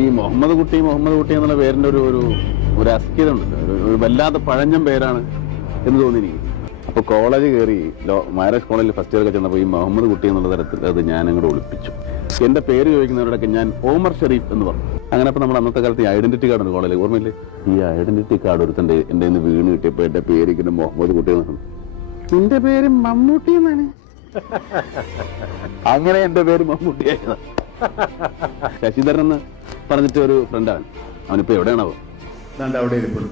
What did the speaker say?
ഈ മുഹമ്മദ് കുട്ടി എന്നുള്ള പേരിന്റെ ഒരു അസ്ഥിത ഉണ്ടല്ലോ, ഒരു വല്ലാത്ത പഴഞ്ഞം പേരാണ് എന്ന് തോന്നി എനിക്ക്. അപ്പൊ കോളേജ് കയറി മാരേജ് കോളേജിൽ ഫസ്റ്റ് ഇയർ ഒക്കെ ചെന്നപ്പോൾ ഈ മുഹമ്മദ് കുട്ടി എന്നുള്ള തരത്തിൽ അത് ഞാൻ അങ്ങോട്ട് ഒളിപ്പിച്ചു. എന്റെ പേര് ചോദിക്കുന്നവരോടൊക്കെ ഞാൻ ഓമർ ഷെരീഫ് എന്ന് പറഞ്ഞു. അങ്ങനെ അപ്പൊ നമ്മൾ അന്നത്തെ കാലത്ത് ഈ ഐഡന്റിറ്റി കാർഡ് ഉണ്ട് കോളേജിൽ, ഓർമ്മയില്ലേ? ഈ ഐഡന്റിറ്റി കാർഡ് ഒരുത്തന്റെ എന്റെ വീണ് കിട്ടിയപ്പോ എന്റെ പേര് ഇങ്ങനെ മുഹമ്മദ് കുട്ടി എന്നാണ്. നിന്റെ പേര് മമ്മൂട്ടി എന്നാണ്. അങ്ങനെ എന്റെ പേര് മമ്മൂട്ടിയായിരുന്നു. ശശിധരൻ എന്ന് പറഞ്ഞിട്ട് ഒരു ഫ്രണ്ടാണ്. അവനിപ്പോ എവിടെയാണാവോ? അവിടെ ഇരിപ്പുണ്ട്.